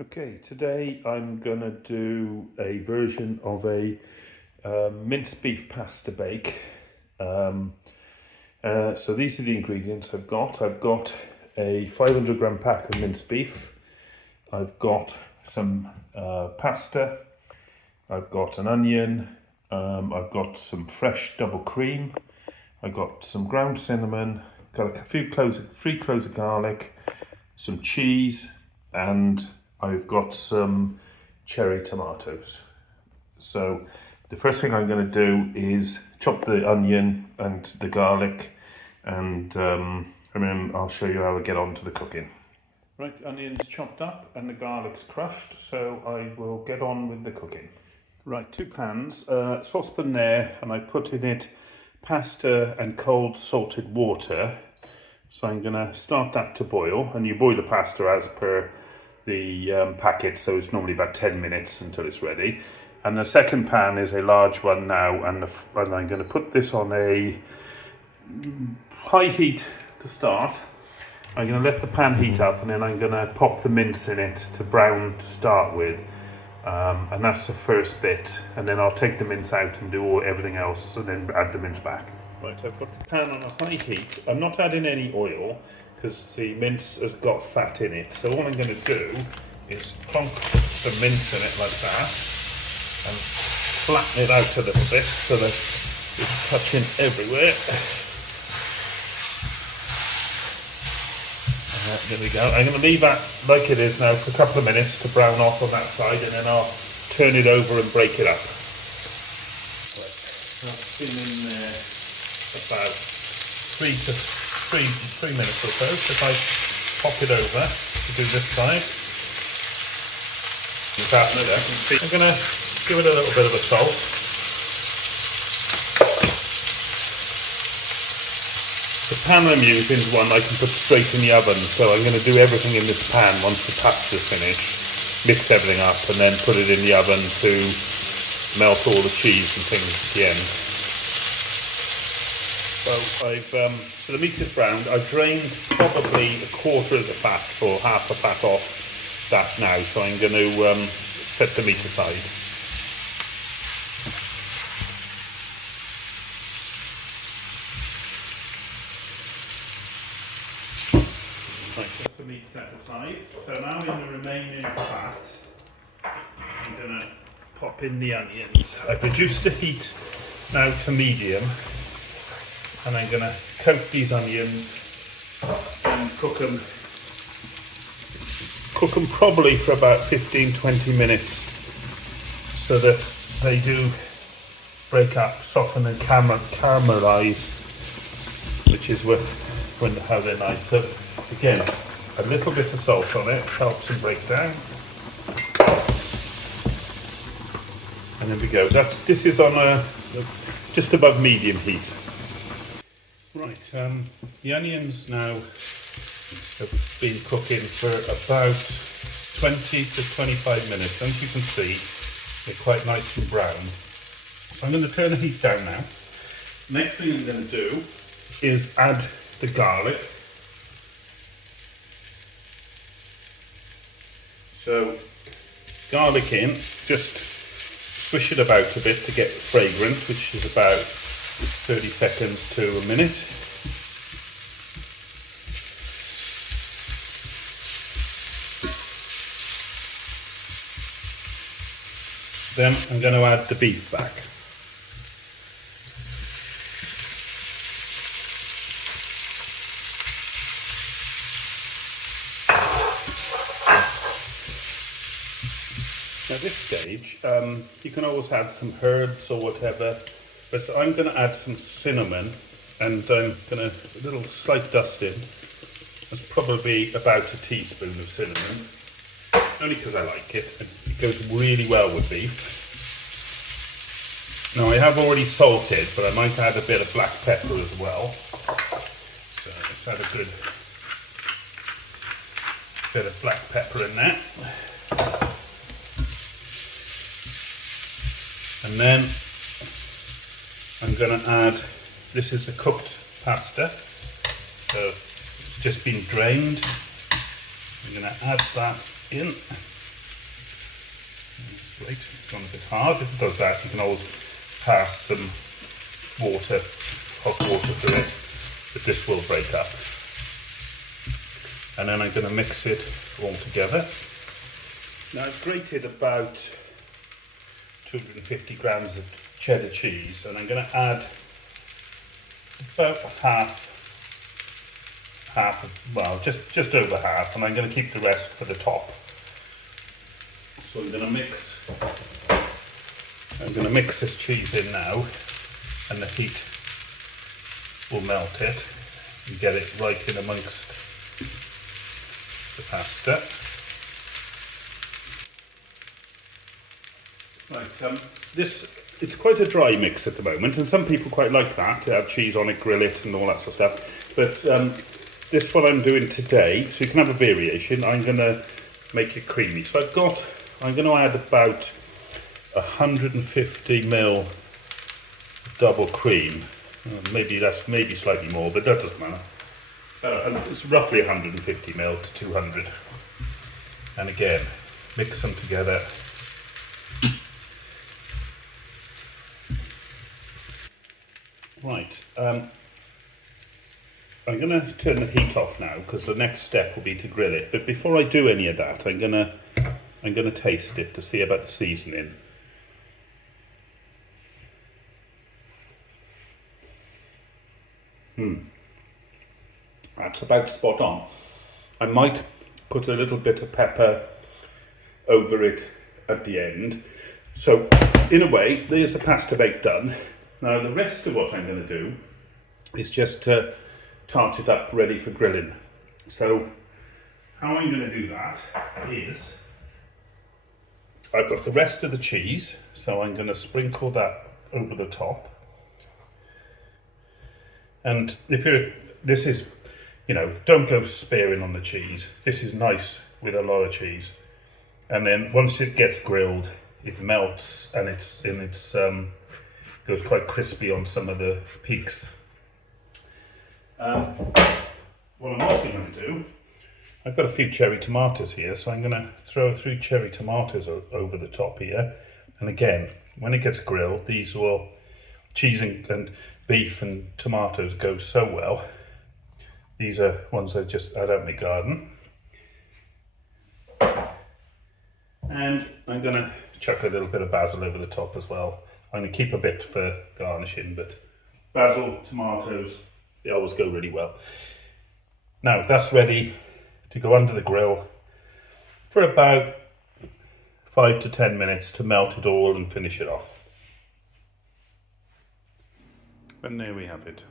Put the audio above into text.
Okay, today I'm gonna do a version of a minced beef pasta bake. So these are the ingredients I've got. I've got a 500 gram pack of minced beef. I've got some pasta. I've got an onion. I've got some fresh double cream. I've got some ground cinnamon. Got a few cloves, 3 cloves of garlic, some cheese, and I've got some cherry tomatoes. So the first thing I'm going to do is chop the onion and the garlic, and then I'll show you how I get on to the cooking. Right, onion's chopped up and the garlic's crushed, so I will get on with the cooking. Right, 2 pans, saucepan there, and I put in it pasta and cold salted water. So I'm going to start that to boil, and you boil the pasta as per the packet, so it's normally about 10 minutes until it's ready. And the second pan is a large one now, and I'm going to put this on a high heat to start. I'm going to let the pan heat up, and then I'm going to pop the mince in it to brown to start with. And that's the first bit, and then I'll take the mince out and do everything else, and then add the mince back. Right, I've got the pan on a high heat. I'm not adding any oil because the mince has got fat in it. So all I'm going to do is plonk the mince in it like that and flatten it out a little bit so that it's touching everywhere. There we go. I'm going to leave that like it is now for a couple of minutes to brown off on that side, and then I'll turn it over and break it up. Right, that's been in there about 3 minutes or so. So if I pop it over to do this side, I'm going to give it a little bit of a salt. The pan I'm using is one I can put straight in the oven, so I'm going to do everything in this pan once the pasta's finished, mix everything up, and then put it in the oven to melt all the cheese and things at the end. So the meat is browned. I've drained probably a quarter of the fat or half the fat off that now, so I'm going to set the meat aside. Right, that's the meat set aside. So now in the remaining fat, I'm going to pop in the onions. I've reduced the heat now to medium, and I'm going to coat these onions and cook them probably for about 15-20 minutes so that they do break up, soften and caramelize, which is how they're nice. So again, a little bit of salt on it helps them break down. And there we go. This is on just above medium heat. Right, the onions now have been cooking for about 20 to 25 minutes. As you can see, they're quite nice and brown. So I'm going to turn the heat down now. Next thing I'm going to do is add the garlic. So garlic in, just swish it about a bit to get fragrant, which is about 30 seconds to a minute. Then I'm going to add the beef back. Now this stage, you can always add some herbs or whatever, but I'm going to add some cinnamon, and I'm going to a little slight dust in. That's probably about a teaspoon of cinnamon, only because I like it. It goes really well with beef. Now I have already salted, but I might add a bit of black pepper as well. So let's add a good bit of black pepper in there. And then I'm going to add, this is a cooked pasta, so it's just been drained. I'm going to add that in. right. It's gone a bit hard. If it does that, you can always pass some water, hot water through it, but this will break up. And then I'm going to mix it all together. Now I've grated about 250 grams of cheddar cheese, and I'm going to add about well, just over half, and I'm going to keep the rest for the top. So I'm going to mix this cheese in now, and the heat will melt it and get it right in amongst the pasta. Right, it's quite a dry mix at the moment, and some people quite like that, to have cheese on it, grill it and all that sort of stuff. But this is what I'm doing today, so you can have a variation. I'm going to make it creamy. So I'm going to add about 150 ml double cream. Maybe slightly more, but that doesn't matter. It's roughly 150 ml to 200. And again, mix them together. Right, I'm going to turn the heat off now because the next step will be to grill it. But before I do any of that, I'm going to taste it to see about the seasoning. That's about spot on. I might put a little bit of pepper over it at the end. So in a way, there's the pasta bake done. Now the rest of what I'm going to do is just to tart it up ready for grilling. So how I'm going to do that is, I've got the rest of the cheese, so I'm going to sprinkle that over the top. And this is, don't go sparing on the cheese. This is nice with a lot of cheese. And then once it gets grilled, it melts and it's goes quite crispy on some of the peaks. What I'm also going to do, I've got a few cherry tomatoes here, so I'm going to throw a few cherry tomatoes over the top here. And again, when it gets grilled, cheese and beef and tomatoes go so well. These are ones I just had out in my garden. And I'm going to chuck a little bit of basil over the top as well. I'm going to keep a bit for garnishing, but basil, tomatoes, they always go really well. Now that's ready to go under the grill for about 5 to 10 minutes to melt it all and finish it off. And there we have it.